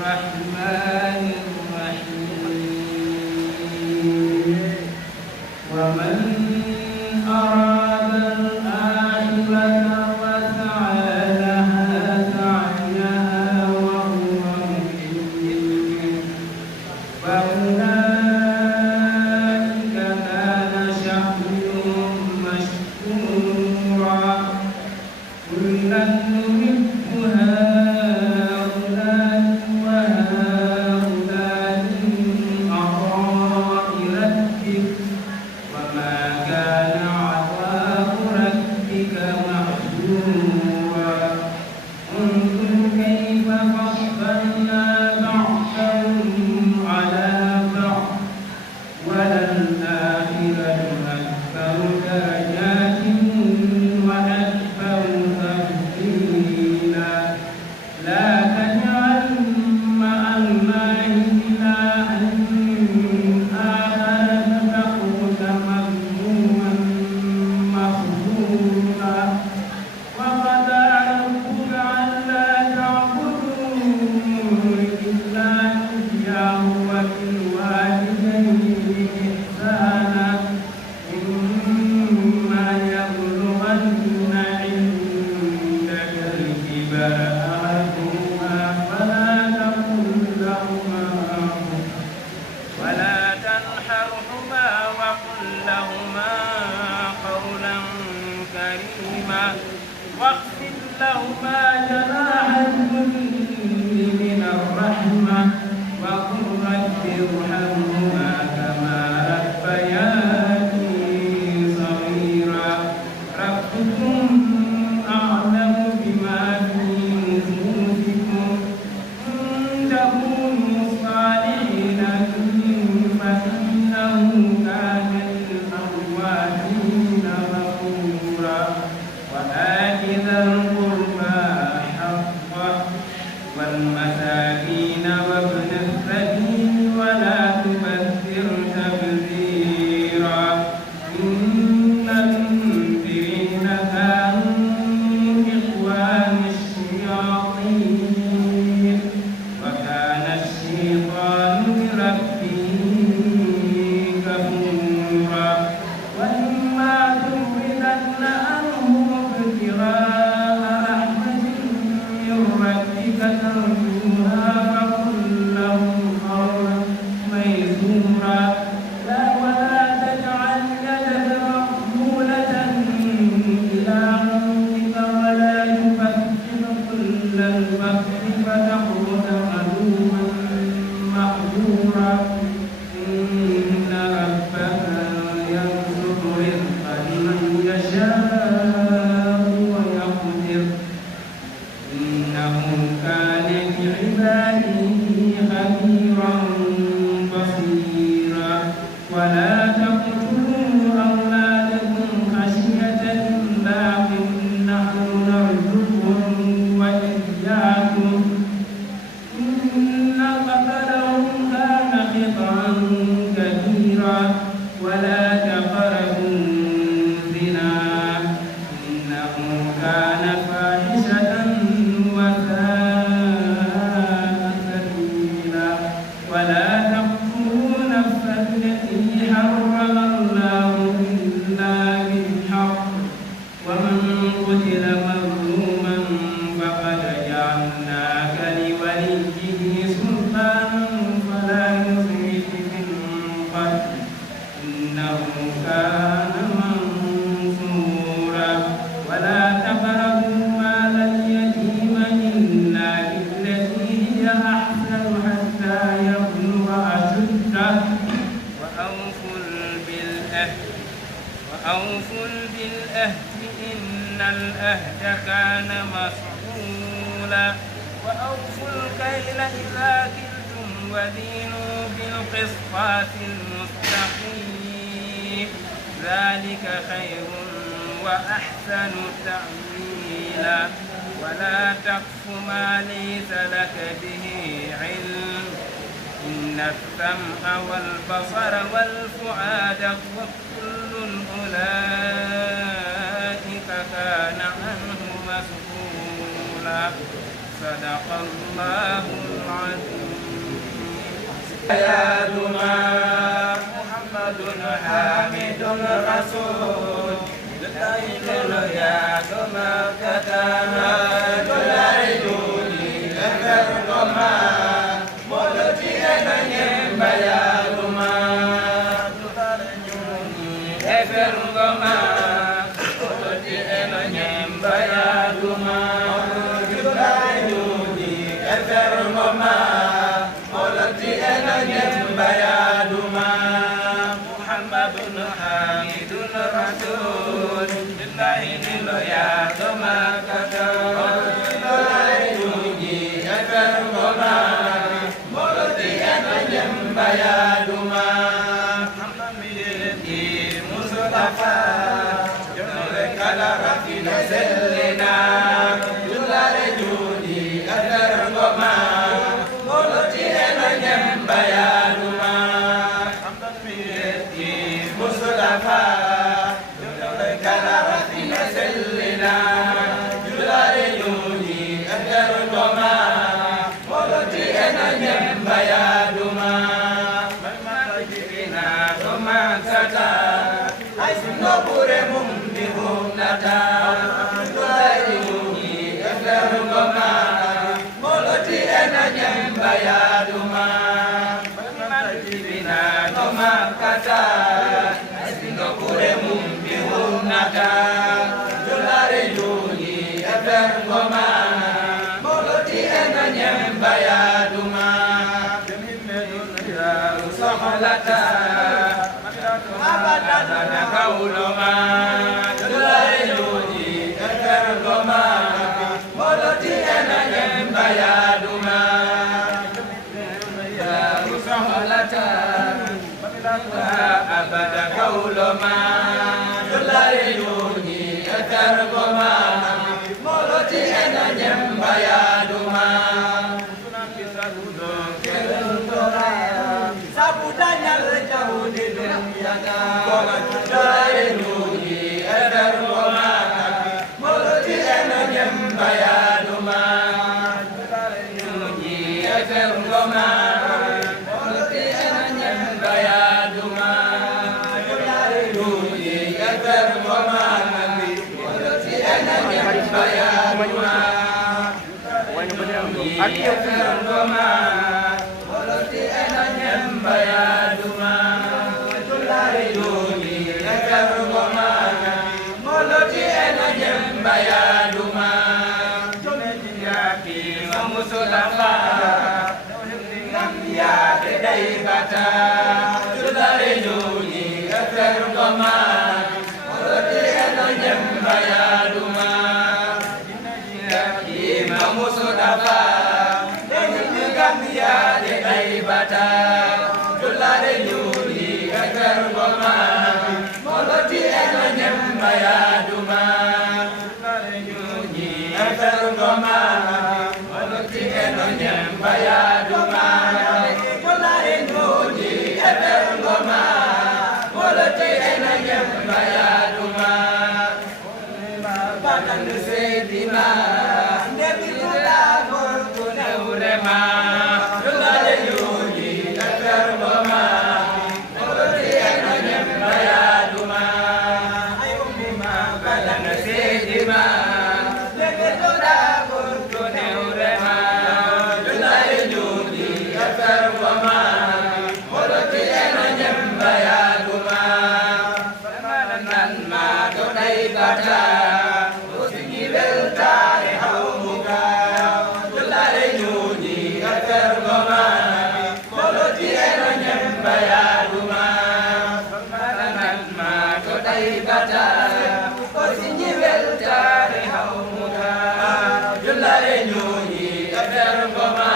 الرحمن الرحيم ومن أراد الآخرة وسعى لها سعيها وهو مؤمن فأولئك كان سعيهم مشكورا كلا نمد هؤلاء وهؤلاء من عطاء ربك وما كان عطاء ربك محظورا انظر كيف فضلنا بعضهم على بعض وللآخرة أكبر درجات وأكبر تفضيلا لا تجعل مع الله إلها آخر فتقعد مذموما مخذولا وقضى ربك ألا تعبدوا إلا إياه وبالوالدين إحسانا إما يبلغن عندك الكبر أحدهما ولا تنحرهما وقل لهما قولا كريما واخفض لهما جناح الذل من الرحمة وقل رب ارحمهما كما ربياني صغيرا ربكم أعلم بما في نفوسكم إن تكونوا صالحين فإنه كان للأوابين غفورا وآت ذا القربى حقه والمساكين وابن السبيل ولا تبذر تبذيرا إن المنذرين كانوا إخوان الشياطين وكان الشيطان لربه كفورا وإما تُعْرِضَنَّ عنهم ابتغاء رحمة من ربك ترجوها فقل لهم قولا ميسورا ولا تجعل يدك مغلولة إلى عنقك ولا تبسط كل البسط فتقعد ملوما محجورا إن ربك يبسط رزقا لمن يشاء ويقدر إنه كان بعباده خبيرا بصيرا ولا تقتلوا أولادكم خشية إملاق نحن نرزقهم وإياكم إن قتلهم كان خطأ كبيرا ولا تقربوا الزنا إنه كان فاحشة وساء سبيلا ولا تقتلوا النفس التي حرم الله إلا بالحق ومن قتل مظلوما فقد جعلناك لوليه سلطانا فلا يسرف في القتل إنه كان منصورا ولا تقربوا مال اليتيم إلا بالتي هي أحسن حتى يبلغ أشده وأوفوا بالعهد إن العهد كان مسؤولا وأوفوا الكيل إذا كلتم وزنوا بالقسطاس المستقيم ذلك خير وأحسن تأويلا ولا تقف ما ليس لك به علم إن السمع والبصر والفؤاد وكل أولئك كان عنه مسؤولا صدق الله العظيم. بيادما محمد حامد الرسول لطيب يادما كتاما جلعيوني أكرما مولتي أنيم بيادما جلعيوني أكرما مولتي أنيم بيادما جلعيوني أكرما مولتي أنيم بيادما محمد حامد الرسول لله يادما كتاما جلعيوني أكرما مولتي أنيم بيادما Mustafa Jolore kala rafina sellina Julare judi adar goma Moloti ena nyembayaduma Mustafa Jolore kala rafina sellina Julare judi adar goma Moloti ena nyembayaduma Mamajirina goma kata no pure mundi humnata Tuari mungi efleru goma Moloti ena nyemba ya duma Majibina goma kata no pure mundi humnata Tuari mungi efleru goma Moloti ena nyemba ya duma Sokolata Abadana kauloma Tulai luji Ekergoma Moloti ena nyemba ya duma Usaholata Abada kauloma Tulai luji Ekergoma Moloti ena nyemba ya duma Sabudanya jauh di dunia Tulai luji Ekergoma Moloti ena nyemba ya duma Tulai luji Ekergoma Moloti ena nyemba ya duma Tulai luji Ekergoma Moloti ena nyemba ya duma Ekergoma Moloti ena nyemba ya duma Tulai luji Ekergoma Moloti ena nyemba ya duma Yaki Mustafa Namya kedai bata Tulai luji Ekergoma Moloti ena nyemba ya duma Yaki Mustafa Namya kedai bata Tulai luji Ekergoma Moloti ena nyemba ya duma Tulai luji Ekergoma Moloti ena nyemba ya duma Tulai luji Ekergoma Moloti ena nyemba ya duma Badan sedima Nebi tuta burkune urema Tulai luji Ekergoma Moloti ena nyemba ya duma Badan sedima Nebi tuta burkune urema Tulai luji Ekergoma Moloti ena nyemba ya duma Nan ma tudai bata Usingi beltare haumuka Tulai luji Ekergoma Moloti ena nyemba ya duma Nan ma tudai bata Usingi beltare haumuka Tulai luji Ekergoma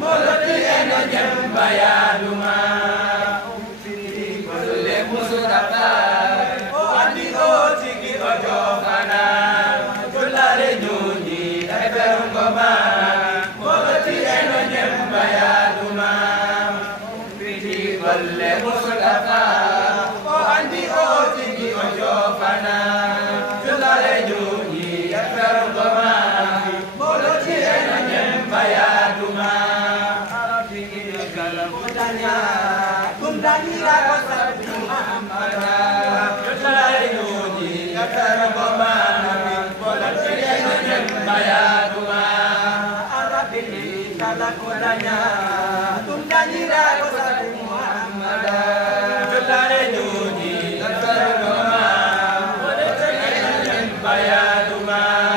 Moloti ena nyemba ya duma Kulle Mustafa Andi otiki ojo fana Tulai luji Ekergoma Moloti ena nyemba ya duma Kulle Mustafa Andi otiki ojo fana Tulai luji Ekergoma Moloti ena nyemba ya duma Kudanya kumdanya kosat Muhammada Jolai nuni Yakar Bomana Bola Tiyan Bayaduma Arabili Kala kudanya kumdanya kosat Muhammada Jolai nuni Yakar Bomana Bola Tiyan Bayaduma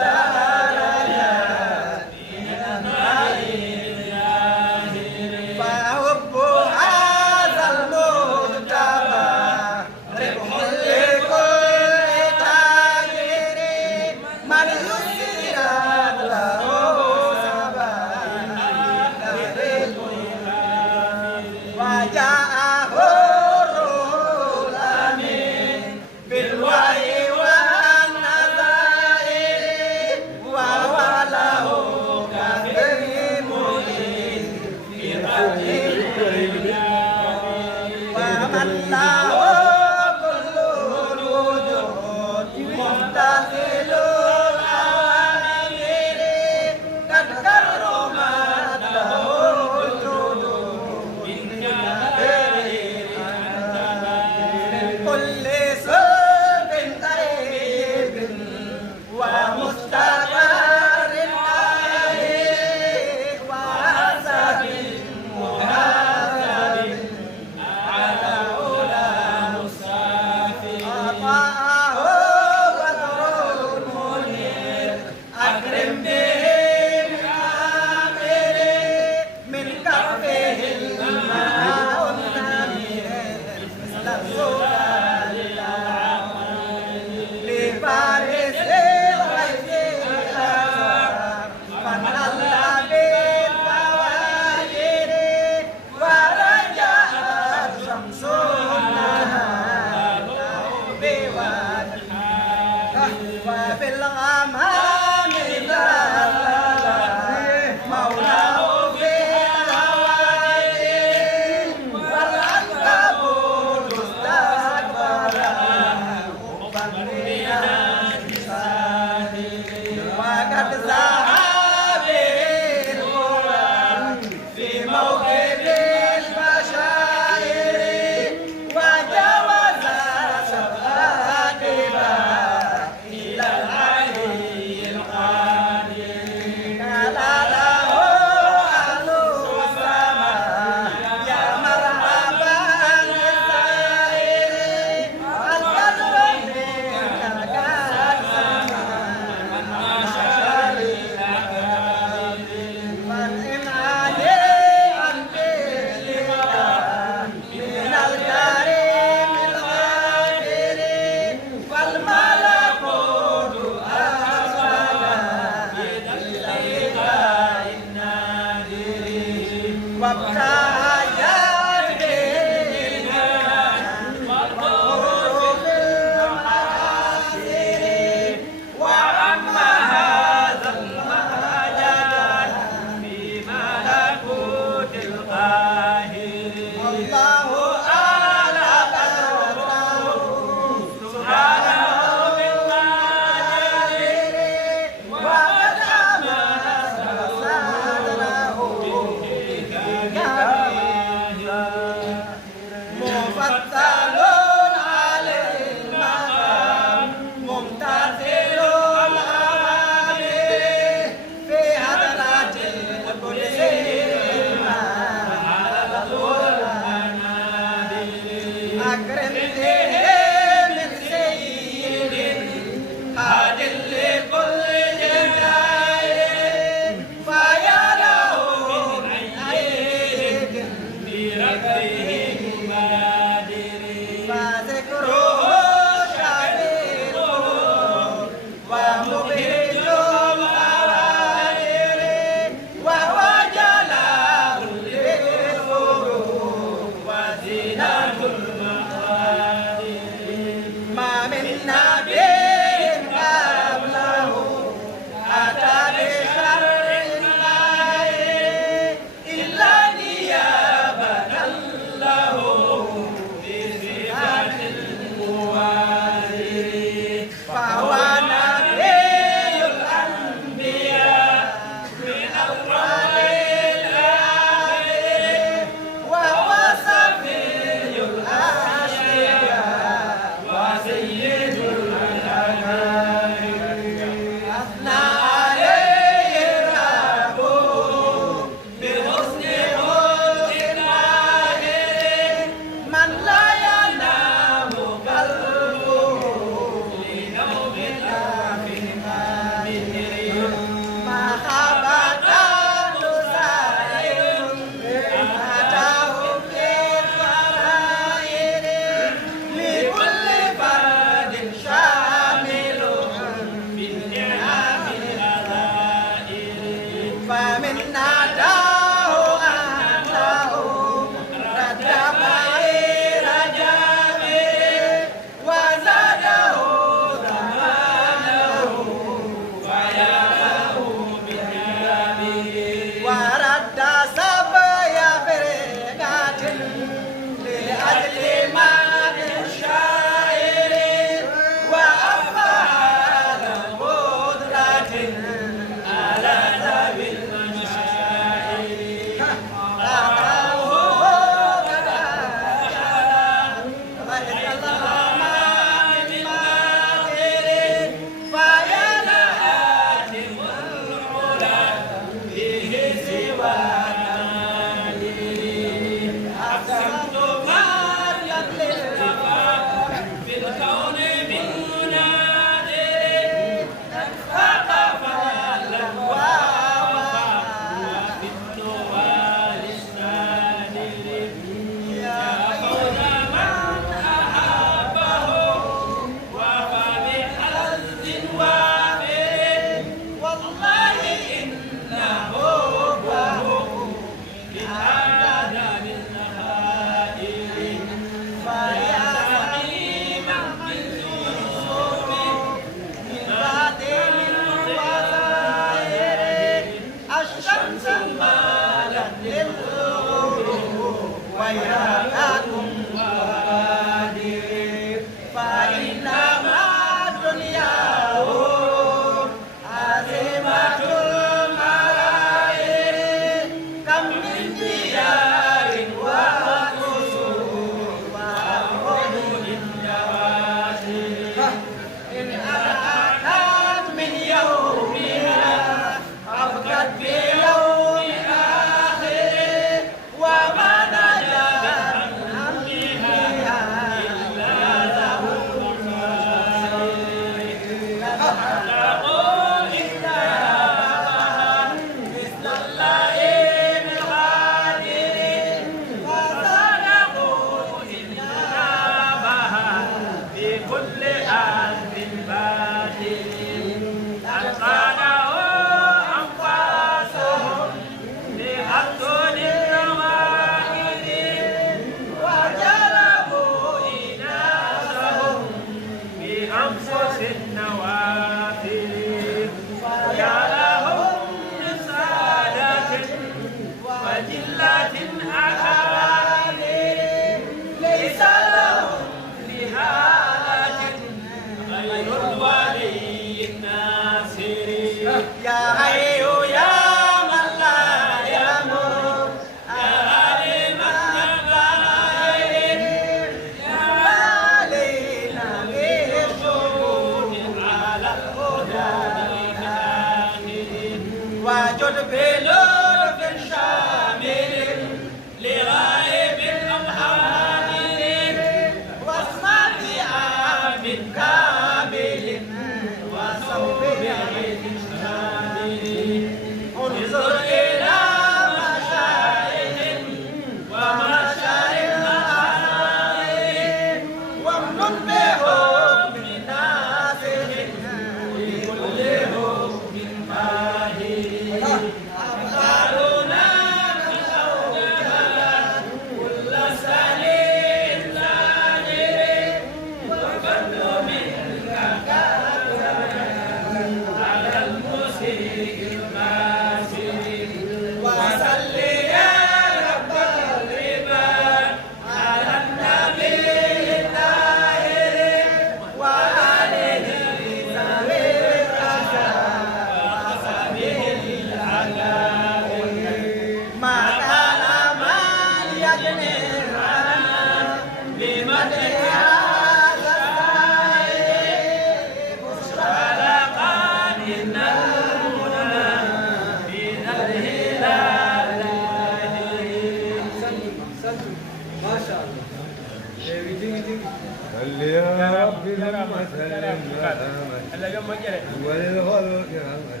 وللخلق رحمة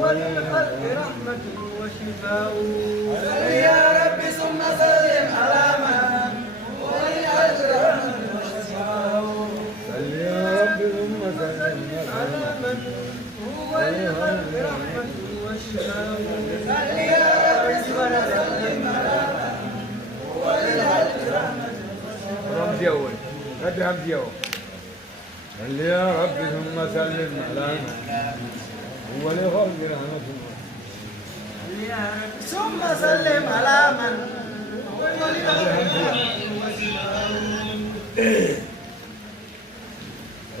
وللخلق رحمة وشفاء يا رب ثم سلم على من وللخلق رحمة وشفاء صل يا رب ثم سلم على من وللخلق رحمة وشفاء صل يا رب ثم سلم على من وللخلق رحمة رمزي أول رد رمزي أول صل يا رب ثم سلم على من وللخلق رحمة ثم سلم على من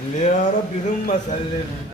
صل يا رب ثم سلم